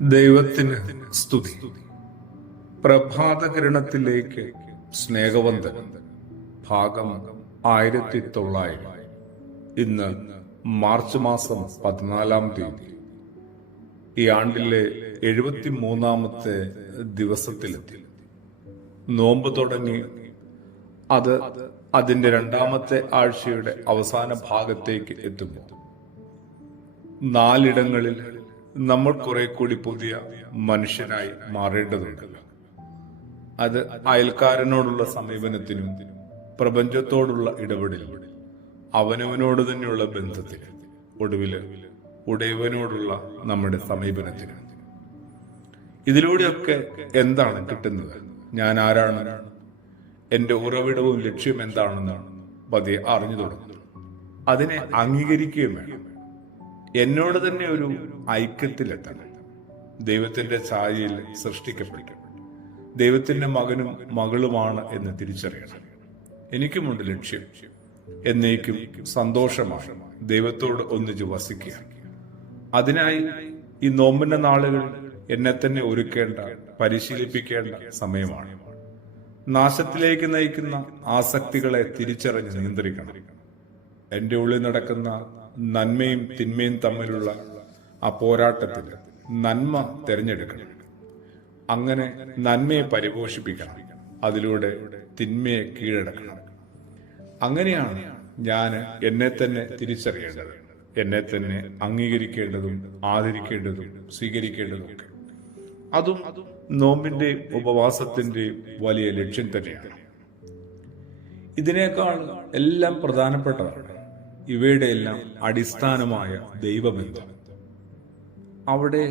ദൈവത്തിന് സ്തുതി. പ്രഭാതകിരണത്തിലേക്ക് സ്നേഹവന്ദനം. ഭാഗം 1900. ഇന്ന് മാർച്ച് മാസം 14-ാം തീയതി. ഈ ആണ്ടിലെ 73-ാമത്തെ ദിവസത്തിലെത്തി. നോമ്പ് തുടങ്ങി അത് അതിന്റെ 2-ാമത്തെ ആഴ്ചയുടെ അവസാന ഭാഗത്തേക്ക് എത്തുമ്പോൾ 4 ഇടങ്ങളിൽ നമ്മൾ കുറെ കൂടി പുതിയ മനുഷ്യരായി മാറേണ്ടതുണ്ടല്ലോ. അത് അയൽക്കാരനോടുള്ള സമീപനത്തിനും പ്രപഞ്ചത്തോടുള്ള ഇടപെടലും അവനവനോട് തന്നെയുള്ള ബന്ധത്തിന് ഒടുവില് ഉടയവനോടുള്ള നമ്മുടെ സമീപനത്തിന്. ഇതിലൂടെയൊക്കെ എന്താണ് കിട്ടുന്നത്? ഞാൻ ആരാണ്, എന്റെ ഉറവിടവും ലക്ഷ്യം എന്താണെന്നാണ് പതിയെ അറിഞ്ഞു തുടങ്ങുന്നത്. അതിനെ അംഗീകരിക്കുകയും വേണം. എന്നോട് തന്നെ ഒരു ഐക്യത്തിലെത്തണം. ദൈവത്തിന്റെ ഛായയിൽ സൃഷ്ടിക്കപ്പെട്ടു, ദൈവത്തിന്റെ മകനും മകളുമാണ് എന്ന് തിരിച്ചറിയണം. എനിക്കുമുണ്ട് ലക്ഷ്യം, എന്നേക്കും സന്തോഷമാണ് ദൈവത്തോട് ഒന്നിച്ച് വസിക്കുക. അതിനായി ഈ നോമ്പിന്റെ നാളുകൾ എന്നെ തന്നെ ഒരുക്കേണ്ട, പരിശീലിപ്പിക്കേണ്ട സമയമാണ്. നാശത്തിലേക്ക് നയിക്കുന്ന ആസക്തികളെ തിരിച്ചറിഞ്ഞ് നിയന്ത്രിക്കണം. എന്റെ ഉള്ളിൽ നടക്കുന്ന നന്മയും തിന്മയും തമ്മിലുള്ള ആ പോരാട്ടത്തിൽ നന്മ തിരഞ്ഞെടുക്കണം. അങ്ങനെ നന്മയെ പരിപോഷിപ്പിക്കണം, അതിലൂടെ തിന്മയെ കീഴടക്കണം. അങ്ങനെയാണ് ഞാൻ എന്നെ തന്നെ തിരിച്ചറിയേണ്ടത്, എന്നെ തന്നെ അംഗീകരിക്കേണ്ടതും ആദരിക്കേണ്ടതും സ്വീകരിക്കേണ്ടതും. അതും നോമ്പിന്റെയും ഉപവാസത്തിന്റെയും വലിയ ലക്ഷ്യം തന്നെയാണ്. ഇതിനേക്കാൾ എല്ലാം പ്രധാനപ്പെട്ടതാണ് ഇവയുടെ എല്ലാം അടിസ്ഥാനമായ ദൈവബന്ധം. അവിടെ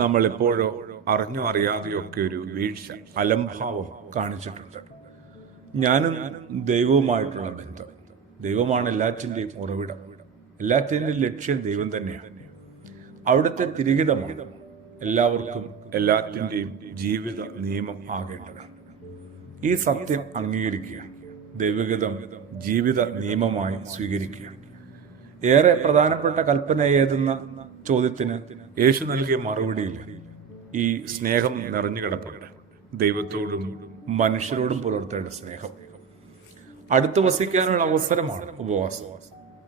നമ്മൾ എപ്പോഴോ അറിഞ്ഞോ അറിയാതെയൊക്കെ ഒരു വീഴ്ച, അലംഭാവം കാണിച്ചിട്ടുണ്ട്. ഞാനും ദൈവവുമായിട്ടുള്ള ബന്ധം. ദൈവമാണ് എല്ലാറ്റിന്റെയും ഉറവിടം, എല്ലാറ്റിന്റെയും ലക്ഷ്യം ദൈവം തന്നെയാണ്. അവിടുത്തെ തിരികിതമാണ് എല്ലാവർക്കും എല്ലാറ്റിന്റെയും ജീവിത നിയമം ആകേണ്ടതാണ്. ഈ സത്യം അംഗീകരിക്കുക, ദൈവഗതം ജീവിത നിയമമായി സ്വീകരിക്കുക. ഏറെ പ്രധാനപ്പെട്ട കൽപ്പന ഏതെന്ന ചോദ്യത്തിന് യേശു നൽകിയ മറുപടിയിൽ ഈ സ്നേഹം നിറഞ്ഞു കിടപ്പുണ്ട്. ദൈവത്തോടും മനുഷ്യരോടും പുലർത്തേണ്ട സ്നേഹം. അടുത്ത് വസിക്കാനുള്ള അവസരമാണ് ഉപവാസം.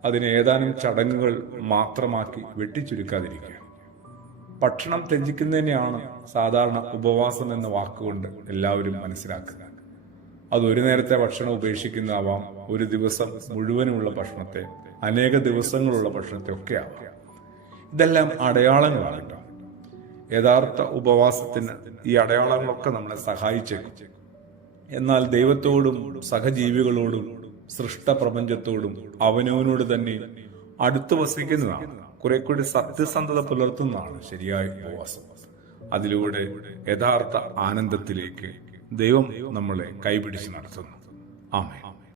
അതിന് ഏതാനും ചടങ്ങുകൾ മാത്രമാക്കി വെട്ടിച്ചുരുക്കാതിരിക്കുക. ഭക്ഷണം ത്യജിക്കുന്നതിനെയാണ് സാധാരണ ഉപവാസം എന്ന വാക്കുകൊണ്ട് എല്ലാവരും മനസ്സിലാക്കുക. അത് ഒരു നേരത്തെ ഭക്ഷണം ഉപേക്ഷിക്കുന്നതാവാം, ഒരു ദിവസം മുഴുവനുമുള്ള ഭക്ഷണത്തെ, അനേക ദിവസങ്ങളുള്ള ഭക്ഷണത്തെ ഒക്കെ ആവാം. ഇതെല്ലാം അടയാളങ്ങളാണ് കേട്ടോ. യഥാർത്ഥ ഉപവാസത്തിന് ഈ അടയാളങ്ങളൊക്കെ നമ്മളെ സഹായിച്ചേക്കും. എന്നാൽ ദൈവത്തോടും സഹജീവികളോടും സൃഷ്ടപ്രപഞ്ചത്തോടും അവനവനോട് തന്നെ അടുത്ത് വസിക്കുന്നതാണ്, കുറെ കൂടി സത്യസന്ധത പുലർത്തുന്നതാണ് ശരിയായ ഉപവാസം. അതിലൂടെ യഥാർത്ഥ ആനന്ദത്തിലേക്ക് ദൈവം നമ്മളെ കൈപിടിച്ച് നടത്തുന്നു. ആമേൻ.